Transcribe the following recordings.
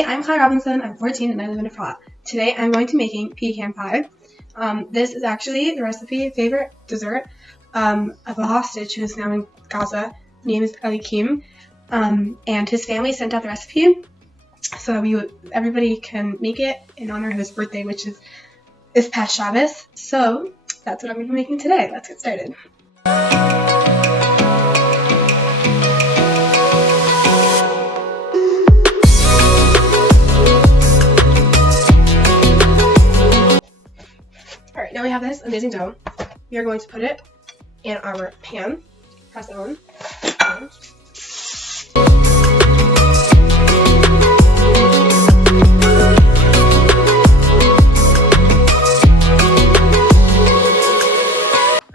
Hey, I'm Claire Robinson. I'm 14 and I live in Accra. Today I'm going to be making pecan pie. This is actually the recipe favorite dessert of a hostage who is now in Gaza. His name is Elikim, and his family sent out the recipe so that everybody can make it in honor of his birthday, which is past Shabbos. So that's what I'm going to be making today. Let's get started. Alright, now we have this amazing dough. We are going to put it in our pan. Press it on.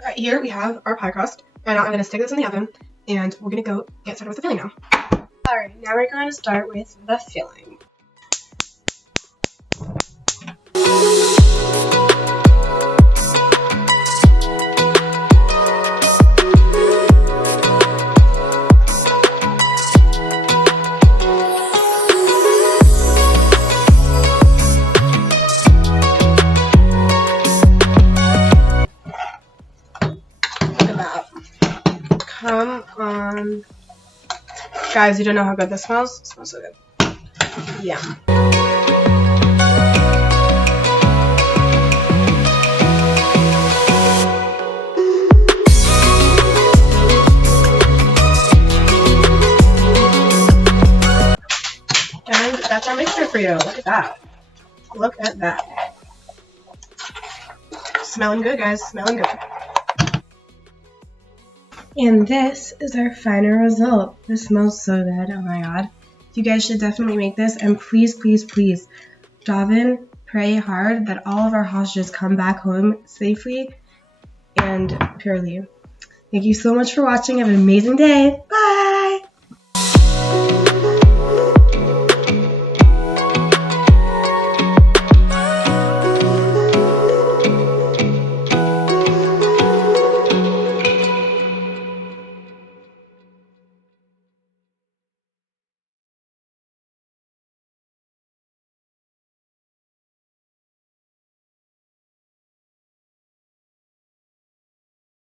Alright, here we have our pie crust. Right now I'm going to stick this in the oven and we're going to go get started with the filling now. Alright, now we're going to start with the filling. Come on. Guys, you don't know how good this smells? It smells so good. Yeah. And that's our mixture for you. Look at that. Look at that. Smelling good, guys. Smelling good. And this is our final result. This smells so good. Oh my god. You guys should definitely make this. And please, please, please, daven, pray hard that all of our hostages come back home safely and purely. Thank you so much for watching. Have an amazing day. Bye!